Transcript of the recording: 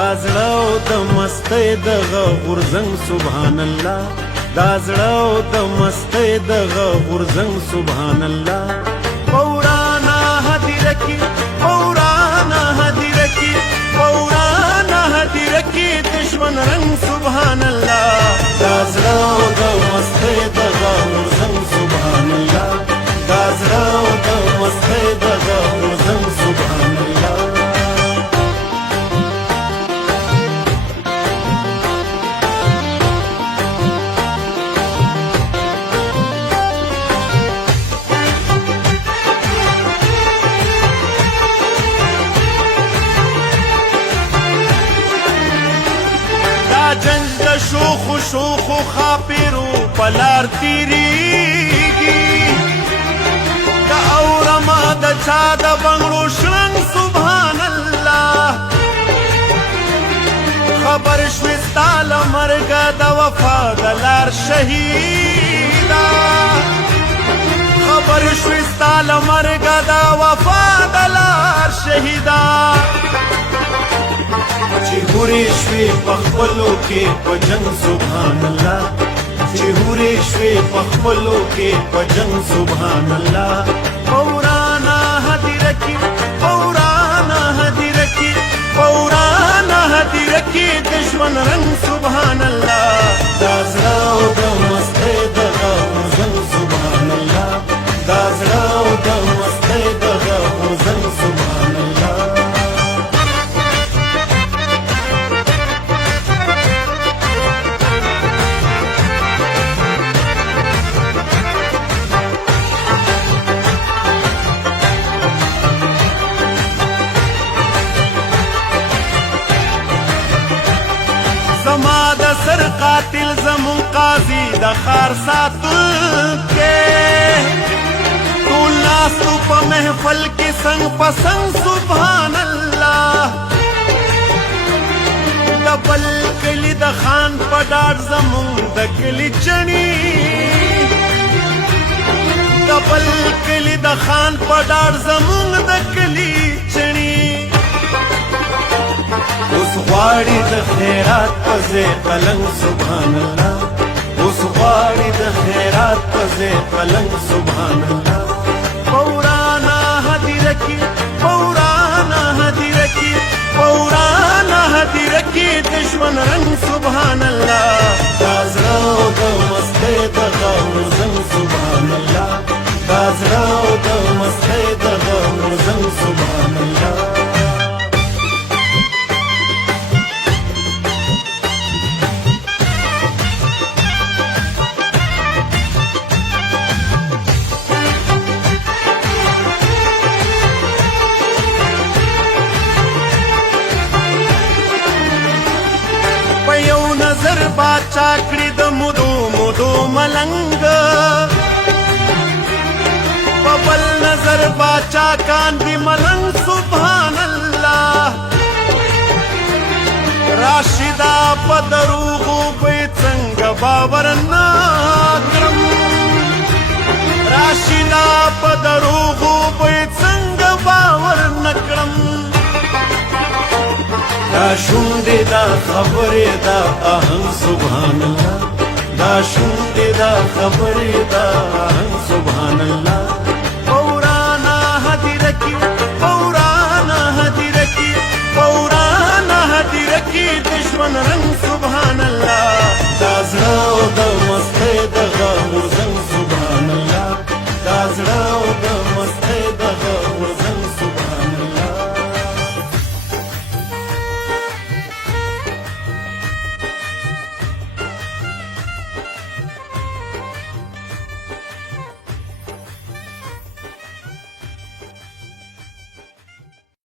دا زړه او د مستۍ دغه غورځنګ سبحان الله، دا زړه او د مستۍ دغه غورځنګ سبحان الله. پورانا هدیره کې پورانا هدیره کې پورانا هدیره کې د ژوند رنګ سبحان الله، دا زړه او د مستۍ دغه غورځنګ سبحان الله، دا زړه او د مستۍ دغه غورځنګ سبحان الله. جنج د شوخو شوخو خاپیرو پلار تیریږي، د اورما د چا د بنګړو شرنګ سبحان الله. خبر شوې ستا له مرګه د وفا د لار شهیدا، خبر شوې ستا له مرګه د وفا د لار شهیدا. چې هورې شوې په خپلو کې په جنګ سبحان الله، چې هورې شوې په خپلو کې په جنګ سبحان الله. پورانا هدیره کې پورانا هدیره کې پورانا هدیره کې د ژوند رنګ سبحان الله، دا زړه او د مستۍ دغه غورځنګ سبحان الله، دا زړه او د مستۍ دغه غورځنګ سبحان الله. زما د سر قاتل زمون قاضي د خار ساتونکی، ټول ناستو په محفل کې څنګ په څنګ سبحان الله. د بل کلي د خان په ډاډ زمون د کلي چڼي، د بل کلي د خان په ډاډ زمون د کلي چڼي. اوس غواړي د خیرات په ځای پلنګ سبحان الله، اوس غواړي د خیرات په ځای پلنګ سبحان الله. پورانا هدیره کې پورانا هدیره کې پورانا هدیره کې د ژوند رنګ سبحان الله، دا زړه او د مستۍ دغه غورځنګ سبحان الله، دا زړه او د مستۍ دغه غورځنګ سبحان الله. نظر باچا کړي د مودو مودو ملنګ، په بل نظر باچا کاندي ملنګ سبحان الله. راشدا په دروغو به څنګه باور نه کړم، راشدا په دروغو به څنګه باور نه کړم. دا شونډې دا خبرې دا آهنګ سبحان الله، دا شونډې دا خبرې دا آهنګ سبحان